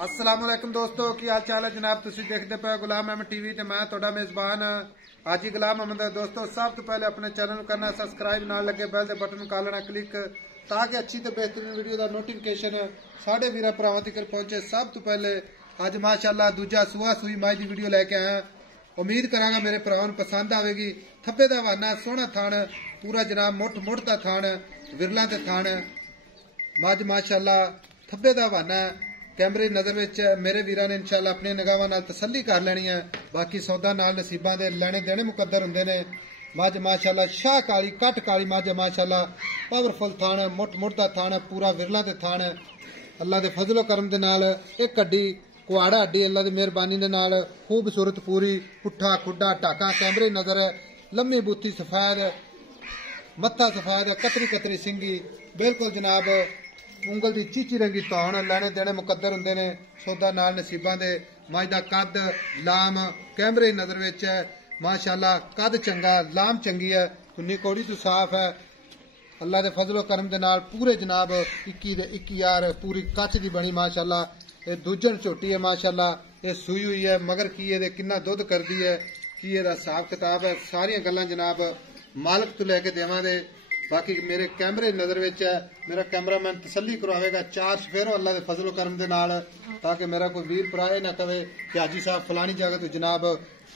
अस्सलाम वालेकुम दोस्तों की हाल चाल है जनाब। तुसी देखते पे गुलाम अहमद टीवी ते मैं तुहाडा मेजबान हाजी गुलाम अहमद। दोस्तों सब तो पहले अपने चैनल करना सब्सक्राइब, नाल लगे बैल दे बटन का लेना क्लिक ताकि अच्छी तो बेहतरीन वीडियो का नोटिफिकेशन साढ़े वीर भरावां तक पहुंचे। सब तो पहले अज माशाअल्लाह दूजा सुआ सुई माई की वीडियो लैके आया। उम्मीद करांगा मेरे भरावां नूं पसंद आवेगी। थप्पे दा हवाना सोहना थान पूरा जनाब मुठ मुठ दा थान विरला ते थान मज माशाअल्लाह थप्पे दा हवाना कैमरे नजर विच मेरे वीरां ने इंशाअल्लाह अपनी निगाहां नाल तसल्ली कर लेनी है। बाकी सौदा नाल नसीबां दे लेने देने मुकद्दर हुंदे ने। मज माशाअल्लाह शाह काली कट काली मज माशाअल्लाह पावरफुल थान मुठ मुठ दा थान पूरा विरला ते थान अल्लाह दे फजलो करम दे नाल एक हड्डी कुआड़ा हड्डी अल्लाह दी मेहरबानी दे नाल खूबसूरत पूरी पुट्ठा खुड्डा टाका कैमरे नजर लम्मी बूथी सफेद मत्था सफेद कतरी कतरी सिंगी बिल्कुल जनाब उंगल की चीची रंगी तौन लेने देने मुकद्दर हुंदे ने। सौदा नाल नसीबां दे मज दा कद लाम कैमरे नजर विच है माशाअल्लाह कद चंगा लाम चंगी है कुन्नी कोड़ी तो साफ है अल्लाह दे फजलो करम दे नाल पूरे जनाब 21 यार पूरी कच दी बनी माशाअल्लाह। ये दूजन झोटी है माशाअल्लाह ये सूई हुई है मगर की ये किन्ना दुध करदी है की एदा हिसाब किताब है सारियां गल्लां जनाब मालक तो लैके देवांगे। बाकी मेरे कैमरे नजर विच है मेरा कैमरामैन तसल्ली करवाएगा चार सफेरो अल्लाह के फजलो करम दे नाल ताकि मेरा कोई वीर भरा ना कहे कि हाजी साहब फलानी जगह तो जनाब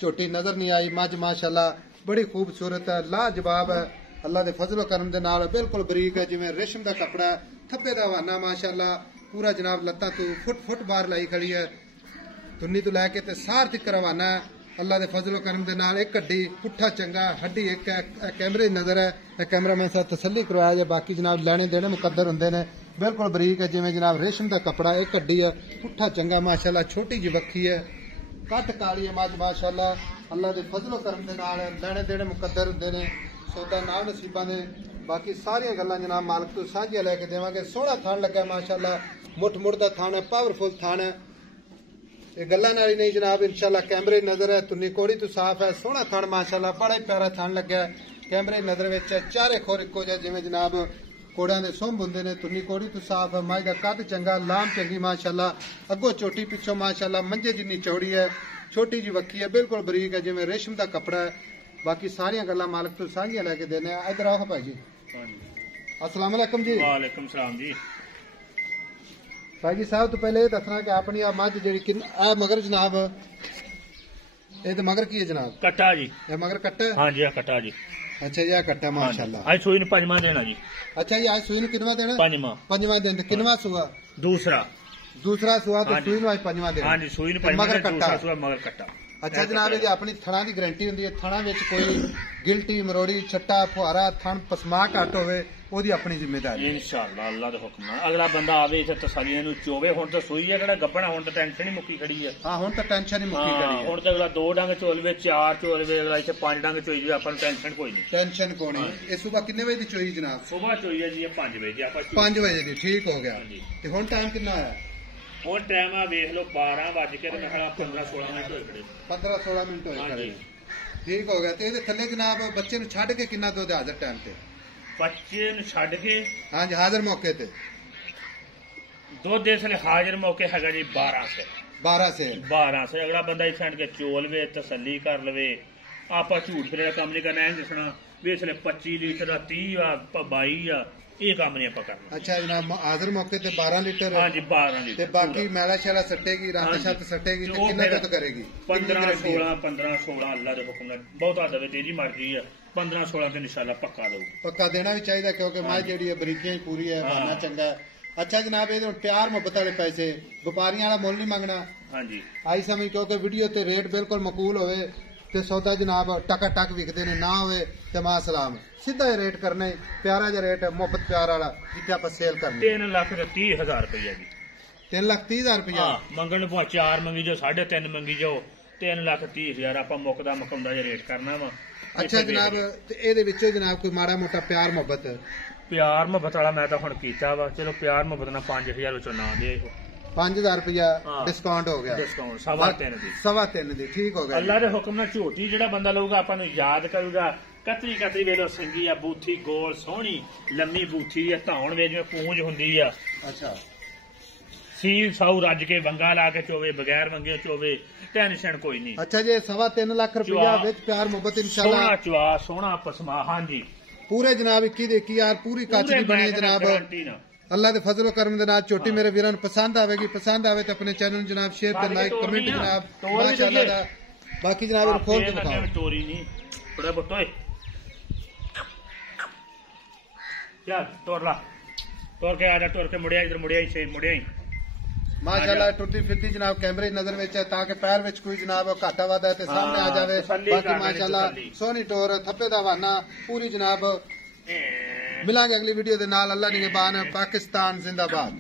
झोटी नजर नहीं आई। मज माशाअल्लाह बड़ी खूबसूरत है लाजवाब है अल्लाह के फजलो करम दे नाल बिल्कुल बरीक है जिवें रेशम का कपड़ा है। थप्पे दा हवाना माशाअल्लाह पूरा जनाब लत्तां तू फुट फुट बाहर लाई खड़ी है तुन्नी तो लैके ते सार तक हवाना है अल्लाह के फजलो करम दे नाल एक हड्डी पुट्ठा चंगा हड्डी एक कैमरे नजर है कैमरामैन साहब तसल्ली करवाया जाए। बाकी जनाब लेने देने मुकद्दर हुंदे ने बिल्कुल बरीक है जिवें जनाब रेशम का कपड़ा एक हड्डी है पुट्ठा चंगा माशाअल्लाह छोटी जी वक्खी है कट काली है मज माशाअल्लाह अल्लाह के फजलो करम दे नाल लेने देने मुकद्दर हुंदे ने सौदा नाल नसीबां दे। बाकी सारियां गल्लां जनाब मालक तो साझियां लैके देवांगे। सोहना थान लगा माशाअल्लाह मुठ मुठ दा थान है पावरफुल थान है ये गल्लां नाली नहीं जनाब इंशाअल्लाह कैमरे नजर है तुन्नी कोड़ी तो साफ है सोहना थान माशाअल्लाह बड़ा ही प्यारा थान लगा है कैमरे नजर विच चारे खोर इक्को जिहा जिवें जनाब कोड़ियां दे सुंभ हुंदे ने तुन्नी कोड़ी तो साफ है मज दा कद चंगा लाम चंगी माशाअल्लाह अगो चोटी पिछों माशाअल्लाह मंजे जिन्नी चौड़ी है छोटी जी वक्खी है बिल्कुल बरीक है जिवें रेशम का कपड़ा है। बाकी सारियां गल्लां मालक तो साझियां लैके देने इधर आओ भाई जी। अस्सलाम वालेकुम जी। वालेकुम सलाम जी। भाई जी साहब तो पहले ये दसना कि अपनी आ मझ जी मगर जनाब ये तो मगर की है जनाब कट्टा जी ये मगर कट्टा हाँ जी कट्टा जी। अच्छा जी कट्टा माशाअल्लाह आज सुई ने पंजवा देना जी। अच्छा जी आज सुई ने किनवा देना पंजवा दिन किनवा सुआ दूसरा सुआ तो सुई ने आज पंजवा देना हाँ जी सुई ने मगर कट्टा सुआ मगर कट्टा। अच्छा जनाब ये अपनी थणा की गारंटी होंदी है थणा विच कोई गिल्टी मरोड़ी छट्टा फुहारा थण पसमा घट होवे ओदी अपनी जिम्मेदारी इंशाअल्लाह अल्लाह दे हुक्म नाल अगला बंदा आवे इथे तसल्ली नूं चोवे हुण तो सुई है किहड़ा गब्बण हुण तो टेंशन ही मुक्की खड़ी है। हां हुण तो टेंशन ही मुक्की खड़ी है हुण तो अगला 2 डंग चोलवे 4 चोलवे अगला इथे 5 डंग चोई जावे अपन टेंशन कोई नहीं टेंशन कोनी। ये सुबह कितने बजे दी चोई जनाब सुबह चोई है जी 5 बजे आपा 5 बजे दी ठीक हो गया ते हुण टाइम कितना है और टाइम आ वेख लो 12 बज के मैं 15-16 मिनट होए खड़े 15-16 मिनट होए खड़े ठीक हो गया ते इहदे थल्ले जनाब बच्चे नु छड्ड के कितना दुध हाजिर टाइम ते बच्चे नु छड्ड के हां जी हाजिर मौके ते दुध इसलिए हाजिर मौके हैगा जी 12 से अगला बंदा इस के चोलवे तसल्ली कर लवे आपा झूठ फिर काम नहीं करना है दसना भी इसलिए 25 लीटर 30 22 ये काम नहीं आप करना। अच्छा जनाब हाजिर मौके ते 12 लीटर हाँ जी 12 लीटर बाकी मैला शैला सटेगी रंग छत सटेगी तो कितना दुध करेगी 15-16 अल्लाह के हुक्म नाल बहुत दवे तेजी मर्जी है 15-16 दिन इंशाअल्लाह पक्का दो पक्का देना भी चाहिए क्योंकि मां जेडी है बरीकियां पूरी है बाना चंगा है। अच्छा जनाब ये प्यार मुहब्बत वाले पैसे व्यापारियों वाला मुल नहीं मंगना हाँ जी आई समझ क्योंकि वीडियो ते रेट बिल्कुल मकूल होवे ते सौदा जनाब टका टक विकते ने ना होवे ते मां सलाम सीधा ही रेट करने प्यारा जा रेट मुहब्बत प्यार वाला जिथे आप सेल करने 3,30,000 रुपया जी 3,30,000 रुपया मंगण 4 मंगी जाओ 3.5 मंगी जाओ 3,30,000 आप मुकदा मुकमदा जा रेट करना वा। अच्छा जनाब ए जनाब कोई माड़ा मोटा प्यार मुहब्बत वाला मैं तो हुण कीता वा चलो प्यार मुहब्बत ना 5,000 विचों ना दे 5,000 रुपया डिस्काउंट हो गया डिस्काउंट 3.5 दी ठीक हो गया अल्लाह के हुक्म नाल झोटी जिहड़ा बंदा लऊगा आपां नूं याद करूगा कतरी कतरी वेलो संगी आ बूथी गोल सोहनी लम्मी बूथी आ धौण वे जिवें पूंज हुंदी आ अच्छा सील साऊ रज के वंगा ला के चोवे बगैर वंगे चोवे टेंशन कोई नहीं। अच्छा जी 3.25 लाख रुपया विच प्यार मोहब्बत इंशाल्लाह सोना चवा सोना पसमा। हाँ जी पूरे जनाब 21 यार पूरी कच्च दी बनी जनाब अल्लाह दे फजल करम दे नाल चोटी मेरे वीरां पसंद आवेगी पसंद आवे तो अपने चैनल जनाब शेयर ते लाइक कमेंट जनाब माशाल्लाह दा बाकी जनाब खोल के दिखाओ टोरी नहीं बड़ा बटोए चल तोड़ ला तोड़ के आजा तोड़ के मुड़िया इधर मुड़िया ही से मुड़िया ही माशाल्लाह टुरती फिरती जनाब कैमरे नजर विच है ताकि पैर विच कोई जनाब घाटा वादा है ते सामने आ जावे। बाकी माशाल्लाह सोनी टोर थप्पे दा वाना पूरी जनाब मिलांगे अगली वीडियो दे नाल। अल्लाह निगहबान। पाकिस्तान जिंदाबाद।